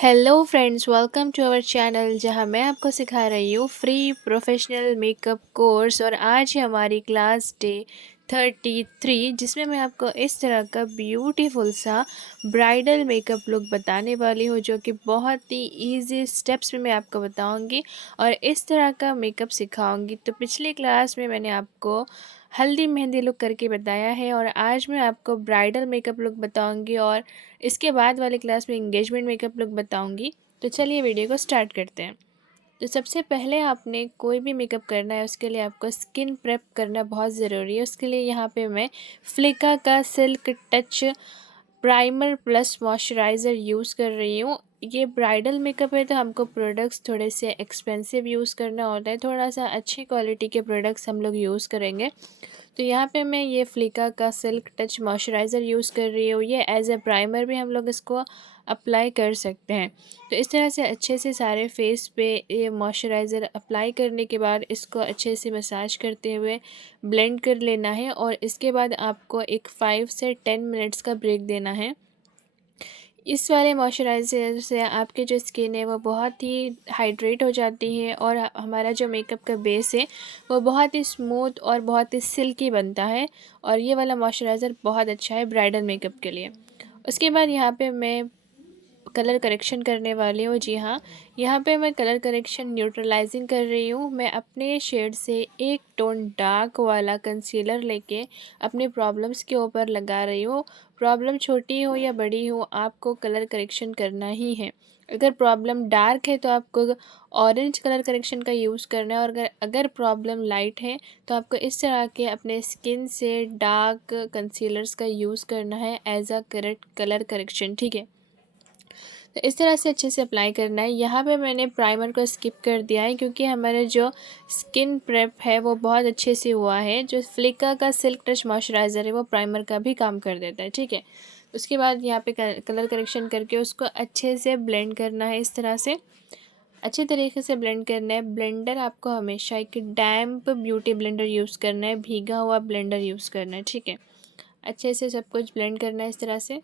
Hello friends, welcome to our channel जहां मैं आपको सिखा रही हूँ फ्री प्रोफेशनल मेकअप कोर्स। और आज है हमारी क्लास डे 33 जिसमें मैं आपको इस तरह का ब्यूटीफुल सा ब्राइडल मेकअप लुक बताने वाली हूँ, जो कि बहुत ही इजी स्टेप्स में मैं आपको बताऊंगी और इस तरह का मेकअप सिखाऊंगी। तो पिछली क्लास में मैंने आपको हल्दी मेहंदी लुक करके बताया है और आज मैं आपको ब्राइडल मेकअप लुक बताऊंगी और इसके बाद वाली क्लास में एंगेजमेंट मेकअप लुक बताऊंगी। तो चलिए वीडियो को स्टार्ट करते हैं। तो सबसे पहले आपने कोई भी मेकअप करना है उसके लिए आपको स्किन प्रेप करना बहुत ज़रूरी है। उसके लिए यहाँ पे मैं फ्लिका का silk touch primer plus moisturiser use कर रही हूँ। ये ब्राइडल मेकअप है तो हमको प्रोडक्ट्स थोड़े से एक्सपेंसिव यूज़ करना होता है, थोड़ा सा अच्छी क्वालिटी के प्रोडक्ट्स हम लोग यूज़ करेंगे। तो यहाँ पे मैं ये फ्लिका का सिल्क टच मॉइस्चराइज़र यूज़ कर रही हूँ। ये एज ए प्राइमर भी हम लोग इसको अप्लाई कर सकते हैं। तो इस तरह से अच्छे से सारे फेस पे ये मॉइस्चराइज़र अप्लाई करने के बाद इसको अच्छे से मसाज करते हुए ब्लेंड कर लेना है और इसके बाद आपको एक 5 से 10 मिनट्स का ब्रेक देना है। इस वाले मॉइस्चराइज़र से आपकी जो स्किन है वो बहुत ही हाइड्रेट हो जाती है और हमारा जो मेकअप का बेस है वो बहुत ही स्मूथ और बहुत ही सिल्की बनता है। और ये वाला मॉइस्चराइज़र बहुत अच्छा है ब्राइडल मेकअप के लिए। उसके बाद यहाँ पे मैं कलर करेक्शन करने वाली हूँ। जी हाँ, यहाँ पे मैं कलर करेक्शन न्यूट्रलाइजिंग कर रही हूँ। मैं अपने शेड से एक टोन डार्क वाला कंसीलर लेके अपने प्रॉब्लम्स के ऊपर लगा रही हूँ। प्रॉब्लम छोटी हो या बड़ी हो, आपको कलर करेक्शन करना ही है। अगर प्रॉब्लम डार्क है तो आपको ऑरेंज कलर करेक्शन का यूज़ करना है और अगर अगर प्रॉब्लम लाइट है तो आपको इस तरह के अपने स्किन से डार्क कंसीलर्स का यूज़ करना है as a correct colour correction. ठीक है, तो इस तरह से अच्छे से अप्लाई करना है। यहाँ पे मैंने प्राइमर को स्किप कर दिया है क्योंकि हमारे जो स्किन प्रेप है वो बहुत अच्छे से हुआ है। जो फ्लिका का सिल्क टच मॉइस्चराइज़र है वो प्राइमर का भी काम कर देता है। ठीक है, उसके बाद यहाँ पे कलर करेक्शन करके उसको अच्छे से ब्लेंड करना है। इस तरह से अच्छे तरीके से ब्लेंड करना है। ब्लेंडर आपको हमेशा एक डैम्प ब्यूटी ब्लेंडर यूज़ करना है, भीगा हुआ ब्लेंडर यूज़ करना है। ठीक है, अच्छे से सब कुछ ब्लेंड करना है इस तरह से।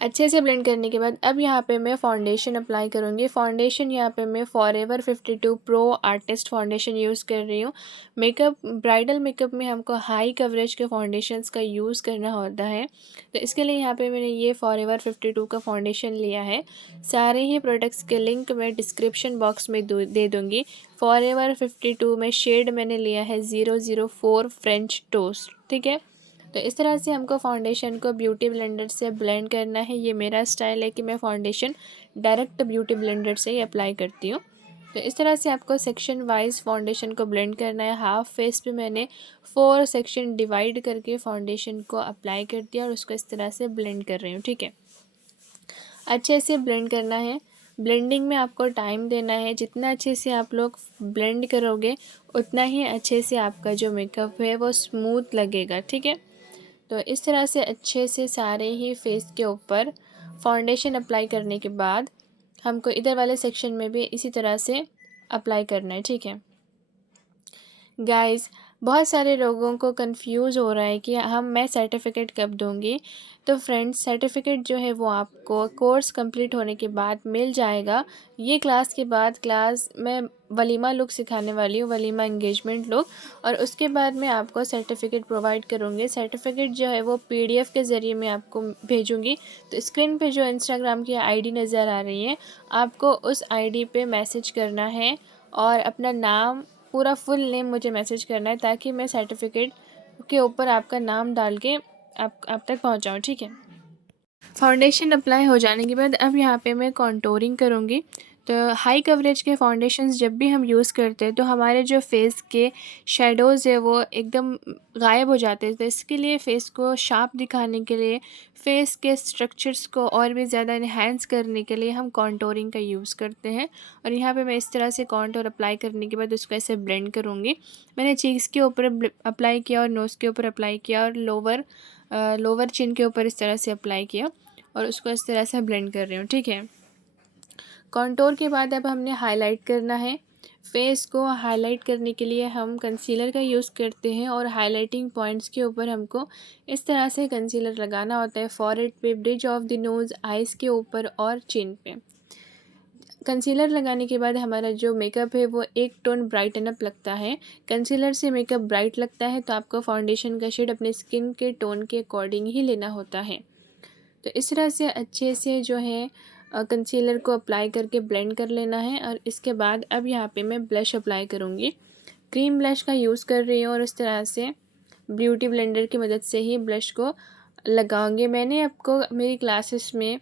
अच्छे से ब्लेंड करने के बाद अब यहाँ पे मैं फाउंडेशन अप्लाई करूँगी। फाउंडेशन यहाँ पे मैं forever 52 pro artist foundation use कर रही हूँ। मेकअप ब्राइडल मेकअप में हमको हाई कवरेज के फाउंडेशंस का यूज़ करना होता है, तो इसके लिए यहाँ पे मैंने ये फॉरएवर 52 का फाउंडेशन लिया है। सारे ही प्रोडक्ट्स के लिंक मैं डिस्क्रिप्शन बॉक्स में दे दूँगी। फॉरएवर 52 में शेड मैंने लिया है 004 फ्रेंच टोस्ट। ठीक है, तो इस तरह से हमको फाउंडेशन को ब्यूटी ब्लेंडर से ब्लेंड करना है। ये मेरा स्टाइल है कि मैं फाउंडेशन डायरेक्ट ब्यूटी ब्लेंडर से ही अप्लाई करती हूँ। तो इस तरह से आपको सेक्शन वाइज फाउंडेशन को ब्लेंड करना है। हाफ फेस पे मैंने 4 सेक्शन डिवाइड करके फाउंडेशन को अप्लाई कर दिया और उसको इस तरह से ब्लेंड कर रही हूँ। ठीक है, अच्छे से ब्लेंड करना है। ब्लेंडिंग में आपको टाइम देना है। जितना अच्छे से आप लोग ब्लेंड करोगे उतना ही अच्छे से आपका जो मेकअप है वो स्मूथ लगेगा। ठीक है, तो इस तरह से अच्छे से सारे ही फेस के ऊपर फाउंडेशन अप्लाई करने के बाद हमको इधर वाले सेक्शन में भी इसी तरह से अप्लाई करना है। ठीक है गाइस, बहुत सारे लोगों को कंफ्यूज हो रहा है कि मैं सर्टिफिकेट कब दूंगी। तो फ्रेंड्स, सर्टिफिकेट जो है वो आपको कोर्स कंप्लीट होने के बाद मिल जाएगा। ये क्लास के बाद क्लास में वलीमा लुक सिखाने वाली हूँ, वलीमा एंगेजमेंट लुक, और उसके बाद मैं आपको सर्टिफिकेट प्रोवाइड करूँगी। सर्टिफिकेट जो है वो पीडीएफ के ज़रिए मैं आपको भेजूँगी। तो स्क्रीन पे जो इंस्टाग्राम की आईडी नज़र आ रही है, आपको उस आईडी पे मैसेज करना है और अपना नाम, पूरा फुल नेम मुझे मैसेज करना है ताकि मैं सर्टिफिकेट के ऊपर आपका नाम डाल के आप तक पहुंचाऊं। ठीक है, फाउंडेशन अप्लाई हो जाने के बाद अब यहाँ पे मैं कॉन्टोरिंग करूँगी। तो हाई कवरेज के फाउंडेशंस जब भी हम यूज़ करते हैं तो हमारे जो फेस के शेडोज़ है वो एकदम गायब हो जाते हैं। तो इसके लिए फ़ेस को शार्प दिखाने के लिए, फेस के स्ट्रक्चर्स को और भी ज़्यादा इन्हेंस करने के लिए हम कॉन्टोरिंग का यूज़ करते हैं। और यहाँ पे मैं इस तरह से कॉन्टोर अप्लाई करने के बाद उसको ऐसे ब्लेंड करूँगी। मैंने चीक्स के ऊपर अप्लाई किया और नोज़ के ऊपर अप्लाई किया और लोअर चिन के ऊपर इस तरह से अप्लाई किया और उसको इस तरह से ब्लेंड कर रही हूँ। ठीक है, कॉन्टोर के बाद अब हमने हाईलाइट करना है। फेस को हाईलाइट करने के लिए हम कंसीलर का यूज़ करते हैं और हाईलाइटिंग पॉइंट्स के ऊपर हमको इस तरह से कंसीलर लगाना होता है, फॉरहेड पे, bridge of the nose, eyes के ऊपर और चिन पे। कंसीलर लगाने के बाद हमारा जो मेकअप है वो एक टोन ब्राइटन अप लगता है। कंसीलर से मेकअप ब्राइट लगता है तो आपको फाउंडेशन का शेड अपने स्किन के टोन के अकॉर्डिंग ही लेना होता है। तो इस तरह से अच्छे से जो है कंसीलर को अप्लाई करके ब्लेंड कर लेना है। और इसके बाद अब यहाँ पे मैं ब्लश अप्लाई करूँगी। क्रीम ब्लश का यूज़ कर रही हूँ और इस तरह से ब्यूटी ब्लेंडर की मदद से ही ब्लश को लगाऊंगी। मैंने आपको मेरी क्लासेस में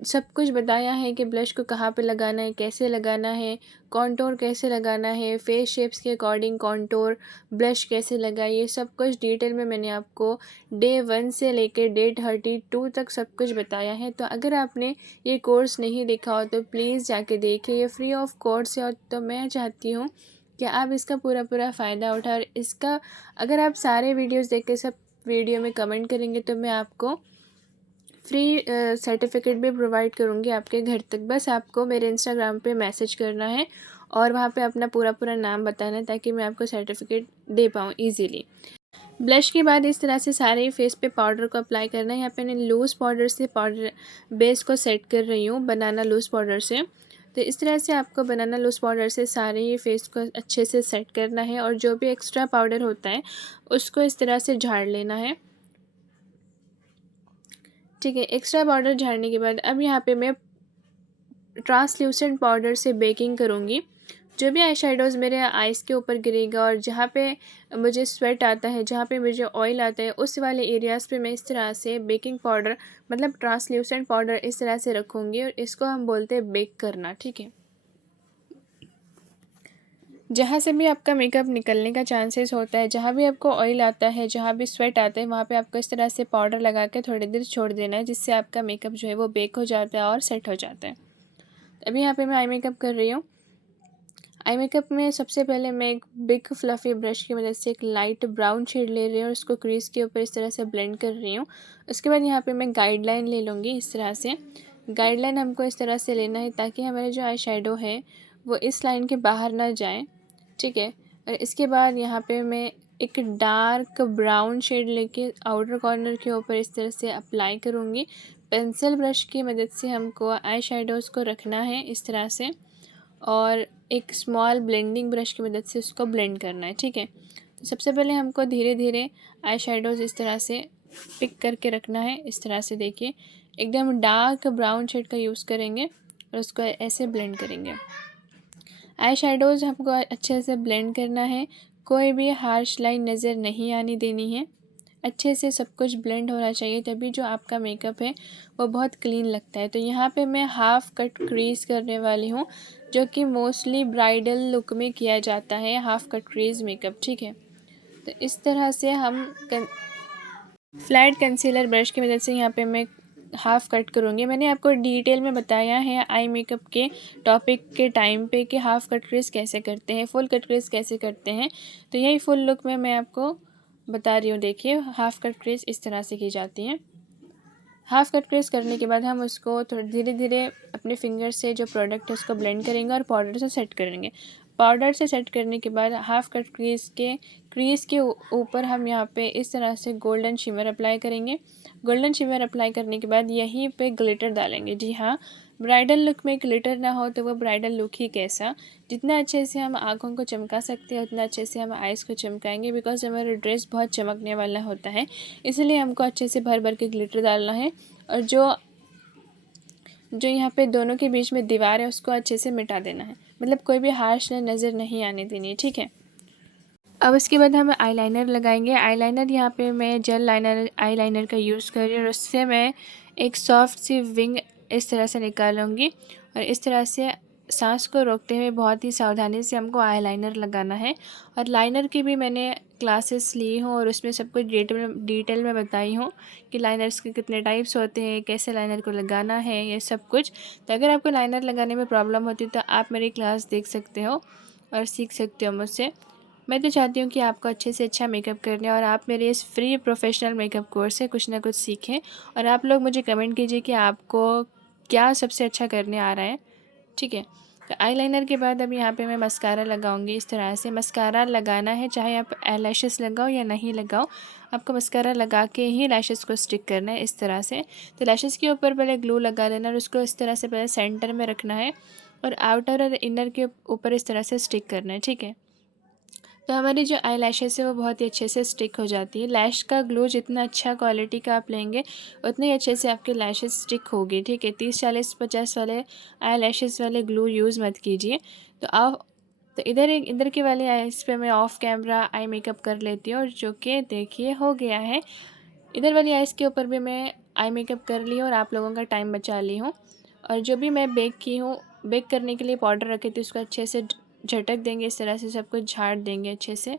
सब कुछ बताया है कि ब्लश को कहाँ पे लगाना है, कैसे लगाना है, कॉन्टोर कैसे लगाना है, फेस शेप्स के अकॉर्डिंग कॉन्टोर ब्लश कैसे लगाइए, सब कुछ डिटेल में मैंने आपको डे 1 से लेकर डे 32 तक सब कुछ बताया है। तो अगर आपने ये कोर्स नहीं देखा हो तो प्लीज़ जाके देखिए, ये फ्री ऑफ कॉस्ट है। और तो मैं चाहती हूँ कि आप इसका पूरा फ़ायदा उठाएं। और इसका अगर आप सारे वीडियोज़ देख के सब वीडियो में कमेंट करेंगे तो मैं आपको फ्री सर्टिफिकेट भी प्रोवाइड करूँगी आपके घर तक। बस आपको मेरे इंस्टाग्राम पे मैसेज करना है और वहाँ पे अपना पूरा नाम बताना है ताकि मैं आपको सर्टिफिकेट दे पाऊँ ईज़िली। ब्लश के बाद इस तरह से सारे फेस पे पाउडर को अप्लाई करना है। यहाँ पे मैं लूज़ पाउडर से पाउडर बेस को सेट कर रही हूँ, बनाना लूज़ पाउडर से। तो इस तरह से आपको बनाना लूज़ पाउडर से सारे ही फेस को अच्छे से सेट करना है और जो भी एक्स्ट्रा पाउडर होता है उसको इस तरह से झाड़ लेना है। ठीक है, एक्स्ट्रा पाउडर झाड़ने के बाद अब यहाँ पे मैं ट्रांसल्यूसेंट पाउडर से बेकिंग करूँगी। जो भी आई शेडोज़ मेरे आइज़ के ऊपर गिरेगा और जहाँ पे मुझे स्वेट आता है, जहाँ पे मुझे ऑयल आता है, उस वाले एरियाज़ पे मैं इस तरह से बेकिंग पाउडर मतलब ट्रांसल्यूसेंट पाउडर इस तरह से रखूँगी और इसको हम बोलते हैं बेक करना। ठीक है, जहाँ से भी आपका मेकअप निकलने का चांसेस होता है, जहाँ भी आपको ऑयल आता है, जहाँ भी स्वेट आता है, वहाँ पे आपको इस तरह से पाउडर लगा के थोड़ी देर छोड़ देना है, जिससे आपका मेकअप जो है वो बेक हो जाता है और सेट हो जाता है। अभी यहाँ पे मैं आई मेकअप कर रही हूँ। आई मेकअप में सबसे पहले मैं एक बिग फ्लफ़ी ब्रश की मदद से एक लाइट ब्राउन शेड ले रही हूँ और उसको क्रीज़ के ऊपर इस तरह से ब्लेंड कर रही हूँ। उसके बाद यहाँ पे मैं गाइडलाइन ले लूँगी इस तरह से। गाइडलाइन हमको इस तरह से लेना है ताकि हमारे जो आई शेडो है वो इस लाइन के बाहर ना जाए। ठीक है, और इसके बाद यहाँ पे मैं एक डार्क ब्राउन शेड लेके आउटर कॉर्नर के ऊपर इस तरह से अप्लाई करूँगी। पेंसिल ब्रश की मदद से हमको आई शेडोज़ को रखना है इस तरह से और एक स्मॉल ब्लेंडिंग ब्रश की मदद से उसको ब्लेंड करना है। ठीक है, तो सबसे पहले हमको धीरे धीरे आई शेडोज़ इस तरह से पिक करके रखना है। इस तरह से देखिए एकदम डार्क ब्राउन शेड का यूज़ करेंगे और उसको ऐसे ब्लेंड करेंगे। आई शेडोज़ हमको अच्छे से ब्लेंड करना है, कोई भी हार्श लाइन नज़र नहीं आनी देनी है। अच्छे से सब कुछ ब्लेंड होना चाहिए, तभी जो आपका मेकअप है वो बहुत क्लीन लगता है। तो यहाँ पे मैं हाफ़ कट क्रीज़ करने वाली हूँ, जो कि मोस्टली ब्राइडल लुक में किया जाता है, हाफ़ कट क्रीज़ मेकअप। ठीक है, तो इस तरह से हम फ्लैट कंसीलर ब्रश की मदद से यहाँ पे मैं हाफ़ कट करूँगी। मैंने आपको डिटेल में बताया है आई मेकअप के टॉपिक के टाइम पे कि हाफ़ कट क्रीज़ कैसे करते हैं, फुल कट क्रीज़ कैसे करते हैं। तो यही फुल लुक में मैं आपको बता रही हूँ। देखिए हाफ़ कट क्रीज़ इस तरह से की जाती हैं। हाफ़ कट क्रीज़ करने के बाद हम उसको थोड़ा धीरे धीरे अपने फिंगर से जो प्रोडक्ट है उसको ब्लेंड करेंगे और पाउडर से सेट करेंगे। पाउडर से सेट करने के बाद हाफ़ कट क्रीज़ के ऊपर हम यहाँ पे इस तरह से गोल्डन शिमर अप्लाई करेंगे। गोल्डन शिमर अप्लाई करने के बाद यहीं पे ग्लिटर डालेंगे। जी हाँ, ब्राइडल लुक में ग्लिटर ना हो तो वो ब्राइडल लुक ही कैसा। जितना अच्छे से हम आँखों को चमका सकते हैं उतना अच्छे से हम आइज़ को चमकाएंगे, बिकॉज़ हमारा ड्रेस बहुत चमकने वाला होता है, इसलिए हमको अच्छे से भर भर के ग्लिटर डालना है। और जो यहाँ पे दोनों के बीच में दीवार है उसको अच्छे से मिटा देना है, मतलब कोई भी हार्श नज़र नहीं आने देनी है। ठीक है, अब उसके बाद हम आईलाइनर लगाएंगे। आईलाइनर यहाँ पे मैं जेल लाइनर आईलाइनर का यूज़ कर रही हूँ और उससे मैं एक सॉफ्ट सी विंग इस तरह से निकालूंगी और इस तरह से सांस को रोकते हुए बहुत ही सावधानी से हमको आईलाइनर लगाना है। और लाइनर की भी मैंने क्लासेस ली हूँ और उसमें सब कुछ डिटेल में बताई हूँ कि लाइनर्स के कितने टाइप्स होते हैं, कैसे लाइनर को लगाना है, ये सब कुछ। तो अगर आपको लाइनर लगाने में प्रॉब्लम होती है तो आप मेरी क्लास देख सकते हो और सीख सकते हो मुझसे। मैं तो चाहती हूँ कि आपको अच्छे से अच्छा मेकअप करने और आप मेरे इस फ्री प्रोफेशनल मेकअप कोर्स से कुछ ना कुछ सीखें। और आप लोग मुझे कमेंट कीजिए कि आपको क्या सबसे अच्छा करने आ रहा है। ठीक है, तो आईलाइनर के बाद अब यहाँ पे मैं मस्कारा लगाऊंगी। इस तरह से मस्कारा लगाना है, चाहे आप लैशेस लगाओ या नहीं लगाओ, आपको मस्कारा लगा के ही लैशेस को स्टिक करना है इस तरह से। तो लैशेस के ऊपर पहले ग्लू लगा लेना और उसको इस तरह से पहले सेंटर में रखना है और आउटर और इनर के ऊपर इस तरह से स्टिक करना है, ठीक है। तो हमारी जो आई लैशेस है वो बहुत ही अच्छे से स्टिक हो जाती है। लैश का ग्लू जितना अच्छा क्वालिटी का आप लेंगे उतने ही अच्छे से आपके लैशेस स्टिक होगी, ठीक है। 30 40 50 वाले आई लैशेस वाले ग्लू यूज़ मत कीजिए। तो आप तो इधर के वाले आईज पे मैं ऑफ कैमरा आई मेकअप कर लेती हूँ, और जो कि देखिए हो गया है। इधर वाली आइज़ के ऊपर भी मैं आई मेकअप कर ली और आप लोगों का टाइम बचा ली हूँ। और जो भी मैं बेक की हूँ, बेक करने के लिए पाउडर रखी थी, उसको अच्छे से झटक देंगे, इस तरह से सब कुछ झाड़ देंगे अच्छे से।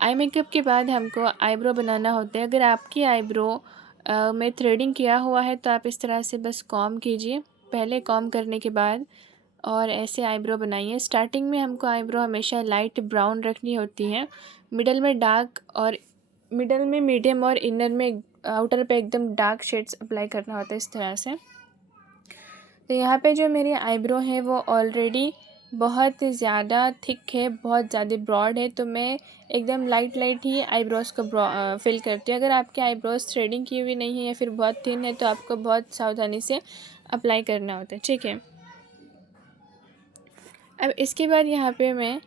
आई मेकअप के बाद हमको आईब्रो बनाना होता है। अगर आपकी आईब्रो में थ्रेडिंग किया हुआ है तो आप इस तरह से बस कॉम कीजिए, पहले कॉम करने के बाद, और ऐसे आईब्रो बनाइए। स्टार्टिंग में हमको आईब्रो हमेशा लाइट ब्राउन रखनी होती है, मिडल में डार्क और मिडल में मीडियम और इनर में आउटर पे एकदम डार्क शेड्स अप्लाई करना होता है इस तरह से। तो यहाँ पे जो मेरी आईब्रो है वो ऑलरेडी बहुत ज़्यादा थिक है, बहुत ज़्यादा ब्रॉड है, तो मैं एकदम लाइट लाइट ही आईब्रोज़ को फिल करती हूँ। अगर आपके आईब्रोज़ थ्रेडिंग की हुई नहीं है या फिर बहुत थिन है तो आपको बहुत सावधानी से अप्लाई करना होता है, ठीक है। अब इसके बाद यहाँ पे मैं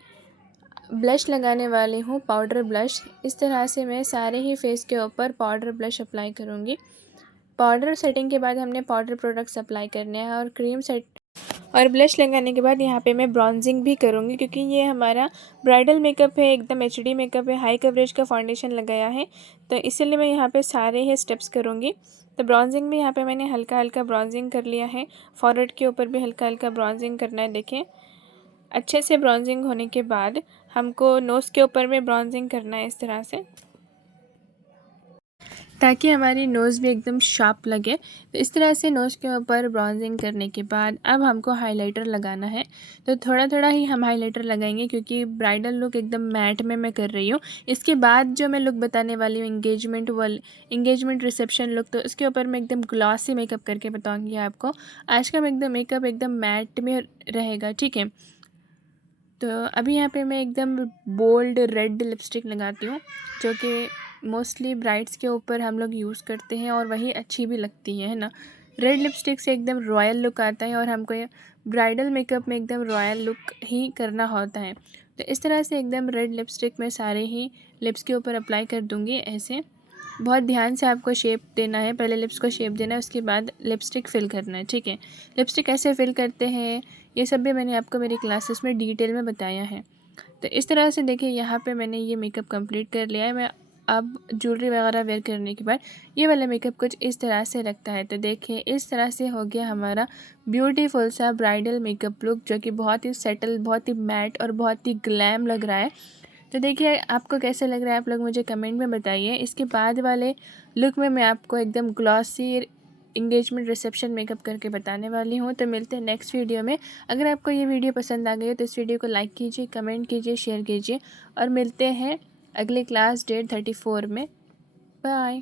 ब्लश लगाने वाली हूँ, पाउडर ब्लश। इस तरह से मैं सारे ही फेस के ऊपर पाउडर ब्लश अप्लाई करूँगी। पाउडर सेटिंग के बाद हमने पाउडर प्रोडक्ट्स अप्लाई करने हैं और क्रीम सेट और ब्लश लगाने के बाद यहाँ पे मैं ब्रॉन्जिंग भी करूँगी, क्योंकि ये हमारा ब्राइडल मेकअप है, एकदम एचडी मेकअप है, हाई कवरेज का फाउंडेशन लगाया है, तो इसीलिए मैं यहाँ पे सारे ही स्टेप्स करूँगी। तो ब्रॉन्जिंग भी यहाँ पे मैंने हल्का हल्का ब्रॉन्जिंग कर लिया है, फॉरहेड के ऊपर भी हल्का हल्का ब्रॉन्जिंग करना है। देखें, अच्छे से ब्रॉन्जिंग होने के बाद हमको नोज़ के ऊपर भी ब्रॉन्जिंग करना है इस तरह से, ताकि हमारी नोज़ भी एकदम शार्प लगे। तो इस तरह से नोज़ के ऊपर ब्रॉन्जिंग करने के बाद अब हमको हाइलाइटर लगाना है। तो थोड़ा थोड़ा ही हम हाइलाइटर लगाएंगे, क्योंकि ब्राइडल लुक एकदम मैट में मैं कर रही हूँ। इसके बाद जो मैं लुक बताने वाली हूँ इंगेजमेंट रिसेप्शन लुक, तो उसके ऊपर मैं एकदम ग्लॉसी मेकअप करके बताऊँगी आपको। आज का एकदम मेकअप एकदम मैट में रहेगा, ठीक है। तो अभी यहाँ पे मैं एकदम बोल्ड रेड लिपस्टिक लगाती हूँ, जो कि मोस्टली ब्राइड्स के ऊपर हम लोग यूज़ करते हैं और वही अच्छी भी लगती है ना। रेड लिपस्टिक से एकदम रॉयल लुक आता है और हमको ये ब्राइडल मेकअप में एकदम रॉयल लुक ही करना होता है। तो इस तरह से एकदम रेड लिपस्टिक में सारे ही लिप्स के ऊपर अप्लाई कर दूँगी। ऐसे बहुत ध्यान से आपको शेप देना है, पहले लिप्स को शेप देना है, उसके बाद लिपस्टिक फिल करना है, ठीक है। लिपस्टिक कैसे फिल करते हैं ये सब भी मैंने आपको मेरी क्लासेस में डिटेल में बताया है। तो इस तरह से देखिए, यहाँ पे मैंने ये मेकअप कंप्लीट कर लिया है। मैं अब ज्वेलरी वगैरह वेयर करने के बाद ये वाला मेकअप कुछ इस तरह से लगता है। तो देखिए, इस तरह से हो गया हमारा ब्यूटीफुल सा ब्राइडल मेकअप लुक, जो कि बहुत ही सेटल, बहुत ही मैट और बहुत ही ग्लैम लग रहा है। तो देखिए, आपको कैसा लग रहा है आप लोग मुझे कमेंट में बताइए। इसके बाद वाले लुक में मैं आपको एकदम ग्लॉसी इंगेजमेंट रिसेप्शन मेकअप करके बताने वाली हूँ। तो मिलते हैं नेक्स्ट वीडियो में। अगर आपको ये वीडियो पसंद आ गई हो तो इस वीडियो को लाइक कीजिए, कमेंट कीजिए, शेयर कीजिए, और मिलते हैं अगले क्लास डेट 34 में। बाय।